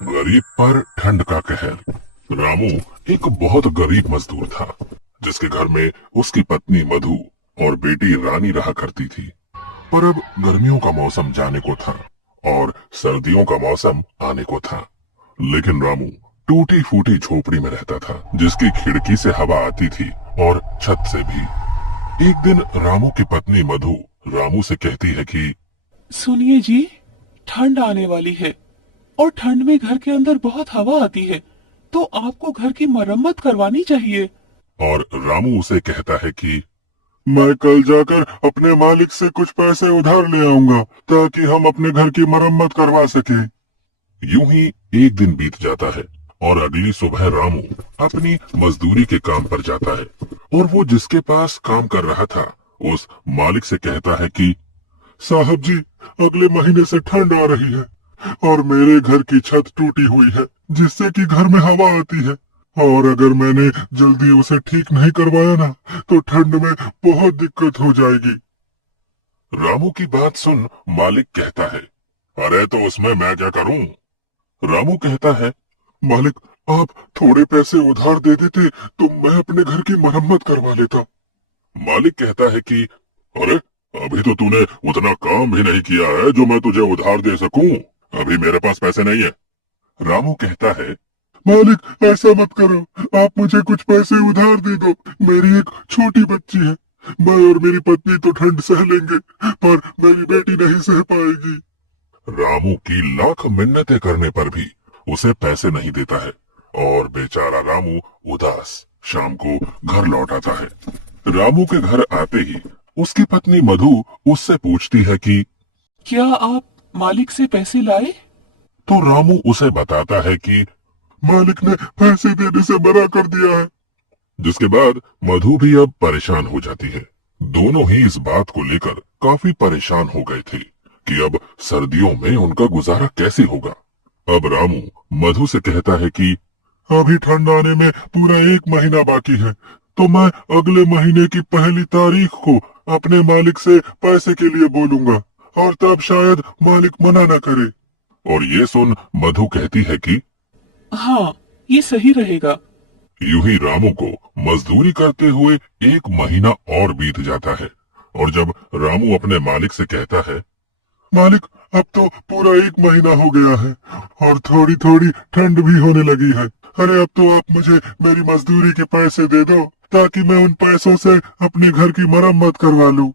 गरीब पर ठंड का कहर। रामू एक बहुत गरीब मजदूर था, जिसके घर में उसकी पत्नी मधु और बेटी रानी रहा करती थी। पर अब गर्मियों का मौसम जाने को था और सर्दियों का मौसम आने को था। लेकिन रामू टूटी फूटी झोपड़ी में रहता था, जिसकी खिड़की से हवा आती थी और छत से भी। एक दिन रामू की पत्नी मधु रामू से कहती है कि सुनिए जी, ठंड आने वाली है और ठंड में घर के अंदर बहुत हवा आती है, तो आपको घर की मरम्मत करवानी चाहिए। और रामू उसे कहता है कि मैं कल जाकर अपने मालिक से कुछ पैसे उधार ले आऊंगा, ताकि हम अपने घर की मरम्मत करवा सके। यूं ही एक दिन बीत जाता है और अगली सुबह रामू अपनी मजदूरी के काम पर जाता है, और वो जिसके पास काम कर रहा था उस मालिक से कहता है कि साहब जी, अगले महीने से ठंड आ रही है और मेरे घर की छत टूटी हुई है, जिससे कि घर में हवा आती है। और अगर मैंने जल्दी उसे ठीक नहीं करवाया ना, तो ठंड में बहुत दिक्कत हो जाएगी। रामू की बात सुन मालिक कहता है, अरे तो उसमें मैं क्या करूं? रामू कहता है, मालिक, आप थोड़े पैसे उधार दे देते तो मैं अपने घर की मरम्मत करवा लेता। मालिक कहता है कि अरे, अभी तो तूने उतना काम भी नहीं किया है जो मैं तुझे उधार दे सकूं। अभी मेरे पास पैसे नहीं है। रामू कहता है, मालिक ऐसा मत करो, आप मुझे कुछ पैसे उधार दे दो। मेरी एक छोटी बच्ची है, मैं और मेरी पत्नी तो ठंड सह लेंगे, पर मेरी बेटी नहीं सह पाएगी। रामू की लाख मिन्नतें करने पर भी उसे पैसे नहीं देता है, और बेचारा रामू उदास शाम को घर लौट आता है। रामू के घर आते ही उसकी पत्नी मधु उससे पूछती है कि क्या आप मालिक से पैसे लाए? तो रामू उसे बताता है कि मालिक ने पैसे देने से मना कर दिया है। जिसके बाद मधु भी अब परेशान हो जाती है। दोनों ही इस बात को लेकर काफी परेशान हो गए थे कि अब सर्दियों में उनका गुजारा कैसे होगा। अब रामू मधु से कहता है कि अभी ठंड आने में पूरा एक महीना बाकी है, तो मैं अगले महीने की पहली तारीख को अपने मालिक से पैसे के लिए बोलूंगा, और तब शायद मालिक मना न करे। और ये सुन मधु कहती है कि हाँ, ये सही रहेगा। यूं ही रामू को मजदूरी करते हुए एक महीना और बीत जाता है, और जब रामू अपने मालिक से कहता है, मालिक, अब तो पूरा एक महीना हो गया है और थोड़ी थोड़ी ठंड भी होने लगी है। अरे अब तो आप मुझे मेरी मजदूरी के पैसे दे दो, ताकि मैं उन पैसों से अपने घर की मरम्मत करवा लूं।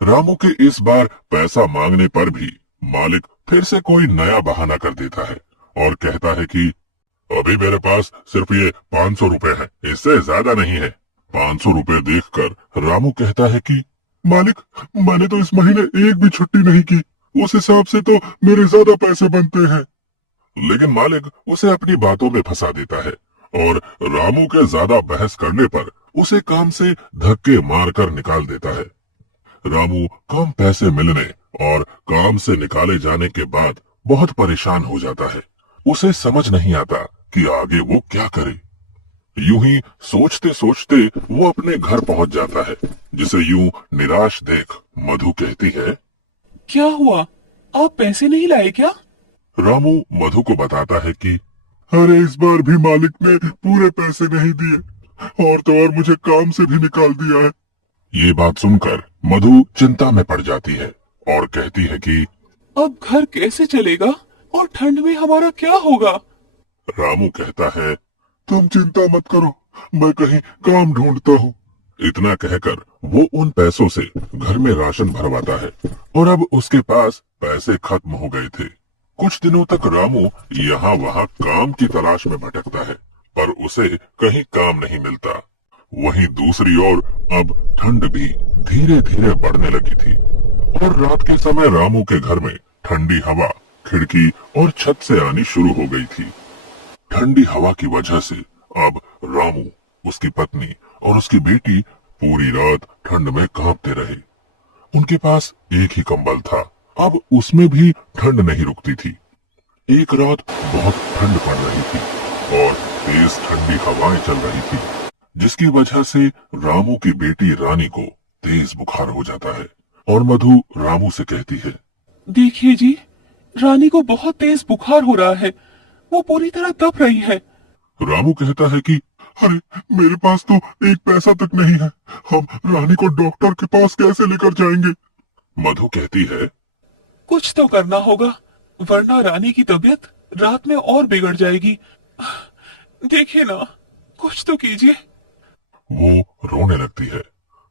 रामू के इस बार पैसा मांगने पर भी मालिक फिर से कोई नया बहाना कर देता है और कहता है कि अभी मेरे पास सिर्फ ये 500 रुपए है, इससे ज्यादा नहीं है। 500 रुपए देखकर रामू कहता है कि मालिक, मैंने तो इस महीने एक भी छुट्टी नहीं की, उस हिसाब से तो मेरे ज्यादा पैसे बनते हैं। लेकिन मालिक उसे अपनी बातों में फंसा देता है और रामू के ज्यादा बहस करने पर उसे काम से धक्के मारकर निकाल देता है। रामू कम पैसे मिलने और काम से निकाले जाने के बाद बहुत परेशान हो जाता है। उसे समझ नहीं आता कि आगे वो क्या करे। यूं ही सोचते सोचते वो अपने घर पहुंच जाता है, जिसे यूं निराश देख मधु कहती है, क्या हुआ? आप पैसे नहीं लाए क्या? रामू मधु को बताता है कि अरे इस बार भी मालिक ने पूरे पैसे नहीं दिए, और तो और मुझे काम से भी निकाल दिया है। ये बात सुनकर मधु चिंता में पड़ जाती है और कहती है कि अब घर कैसे चलेगा और ठंड में हमारा क्या होगा? रामू कहता है, तुम चिंता मत करो, मैं कहीं काम ढूंढता हूँ। इतना कहकर वो उन पैसों से घर में राशन भरवाता है, और अब उसके पास पैसे खत्म हो गए थे। कुछ दिनों तक रामू यहाँ वहाँ काम की तलाश में भटकता है, पर उसे कहीं काम नहीं मिलता। वहीं दूसरी ओर अब ठंड भी धीरे धीरे बढ़ने लगी थी, और रात के समय रामू के घर में ठंडी हवा खिड़की और छत से आनी शुरू हो गई थी। ठंडी हवा की वजह से अब रामू, उसकी पत्नी और उसकी बेटी पूरी रात ठंड में कांपते रहे। उनके पास एक ही कंबल था, अब उसमें भी ठंड नहीं रुकती थी। एक रात बहुत ठंड पड़ रही थी और तेज ठंडी हवाएं चल रही थी, जिसकी वजह से रामू की बेटी रानी को तेज बुखार हो जाता है। और मधु रामू से कहती है, देखिए जी, रानी को बहुत तेज बुखार हो रहा है। वो पूरी तरह दब रही है। रामू कहता है कि अरे मेरे पास तो एक पैसा तक नहीं है, हम रानी को डॉक्टर के पास कैसे लेकर जाएंगे। मधु कहती है कुछ तो करना होगा, वरना रानी की तबीयत रात में और बिगड़ जाएगी। देखिए ना, कुछ तो कीजिए। वो रोने लगती है।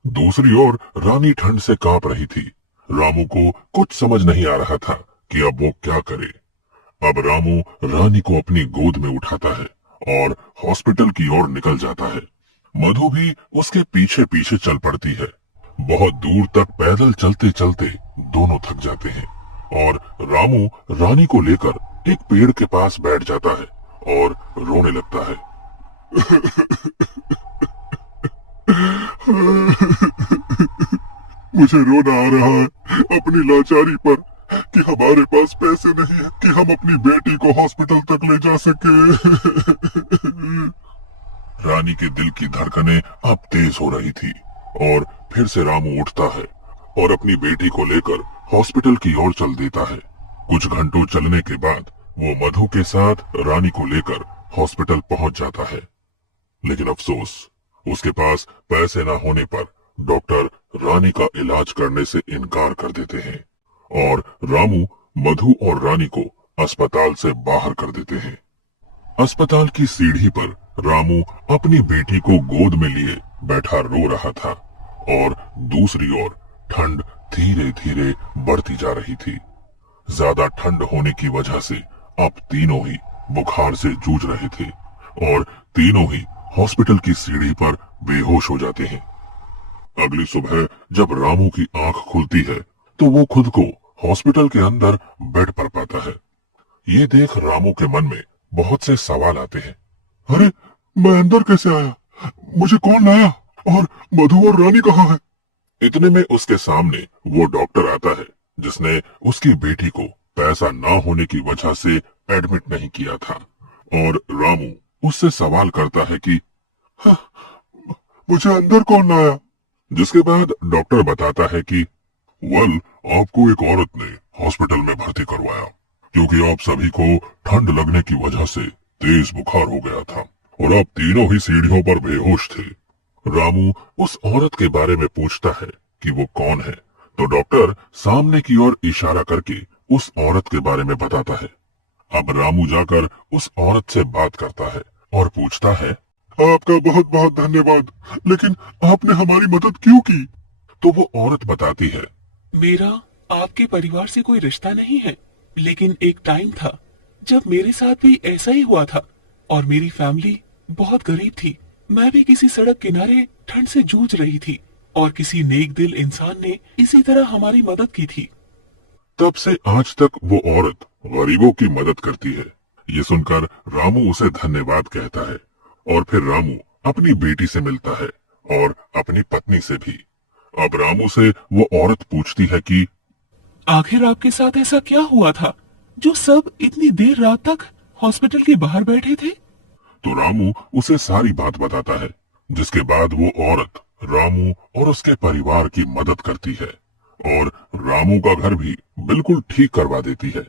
दूसरी ओर रानी ठंड से कांप रही थी। रामू को कुछ समझ नहीं आ रहा था कि अब वो क्या करे। अब रामू रानी को अपनी गोद में उठाता है और हॉस्पिटल की ओर निकल जाता है। मधु भी उसके पीछे पीछे चल पड़ती है। बहुत दूर तक पैदल चलते चलते दोनों थक जाते हैं और रामू रानी को लेकर एक पेड़ के पास बैठ जाता है और रोने लगता है। मुझे रोना आ रहा है अपनी लाचारी पर कि हमारे पास पैसे नहीं है कि हम अपनी बेटी को हॉस्पिटल तक ले जा सके। रानी के दिल की धड़कनें अब तेज हो रही थी और फिर से रामू उठता है और अपनी बेटी को लेकर हॉस्पिटल की ओर चल देता है। कुछ घंटों चलने के बाद वो मधु के साथ रानी को लेकर हॉस्पिटल पहुंच जाता है। लेकिन अफसोस, उसके पास पैसे न होने पर डॉक्टर रानी का इलाज करने से इनकार कर देते हैं और रामू मधु और रानी को अस्पताल से बाहर कर देते हैं। अस्पताल की सीढ़ी पर रामू अपनी बेटी को गोद में लिए बैठा रो रहा था और दूसरी ओर ठंड धीरे धीरे बढ़ती जा रही थी। ज्यादा ठंड होने की वजह से अब तीनों ही बुखार से जूझ रहे थे और तीनों ही हॉस्पिटल की सीढ़ी पर बेहोश हो जाते हैं। अगली सुबह जब रामू की आंख खुलती है तो वो खुद को हॉस्पिटल के अंदर बेड पर पाता है। ये देख रामू के मन में बहुत से सवाल आते हैं। अरे मैं अंदर कैसे आया, मुझे कौन लाया और मधु और रानी कहाँ है। इतने में उसके सामने वो डॉक्टर आता है जिसने उसकी बेटी को पैसा ना होने की वजह से एडमिट नहीं किया था और रामू उससे सवाल करता है कि हाँ, मुझे अंदर कौन लाया। जिसके बाद डॉक्टर बताता है कि आपको एक औरत ने हॉस्पिटल में भर्ती करवाया क्योंकि आप सभी को ठंड लगने की वजह से तेज बुखार हो गया था और आप तीनों ही सीढ़ियों पर बेहोश थे। रामू उस औरत के बारे में पूछता है कि वो कौन है तो डॉक्टर सामने की ओर इशारा करके उस औरत के बारे में बताता है। अब रामू जाकर उस औरत से बात करता है और पूछता है, आपका बहुत बहुत धन्यवाद, लेकिन आपने हमारी मदद क्यों की। तो वो औरत बताती है, मेरा आपके परिवार से कोई रिश्ता नहीं है, लेकिन एक टाइम था जब मेरे साथ भी ऐसा ही हुआ था और मेरी फैमिली बहुत गरीब थी। मैं भी किसी सड़क किनारे ठंड से जूझ रही थी और किसी नेक दिल इंसान ने इसी तरह हमारी मदद की थी। तब से आज तक वो औरत गरीबों की मदद करती है। ये सुनकर रामू उसे धन्यवाद कहता है और फिर रामू अपनी बेटी से मिलता है और अपनी पत्नी से भी। अब रामू से वो औरत पूछती है कि आखिर आपके साथ ऐसा क्या हुआ था जो सब इतनी देर रात तक हॉस्पिटल के बाहर बैठे थे। तो रामू उसे सारी बात बताता है, जिसके बाद वो औरत रामू और उसके परिवार की मदद करती है और रामू का घर भी बिल्कुल ठीक करवा देती है।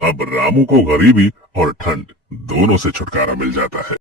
अब रामू को गरीबी और ठंड दोनों से छुटकारा मिल जाता है।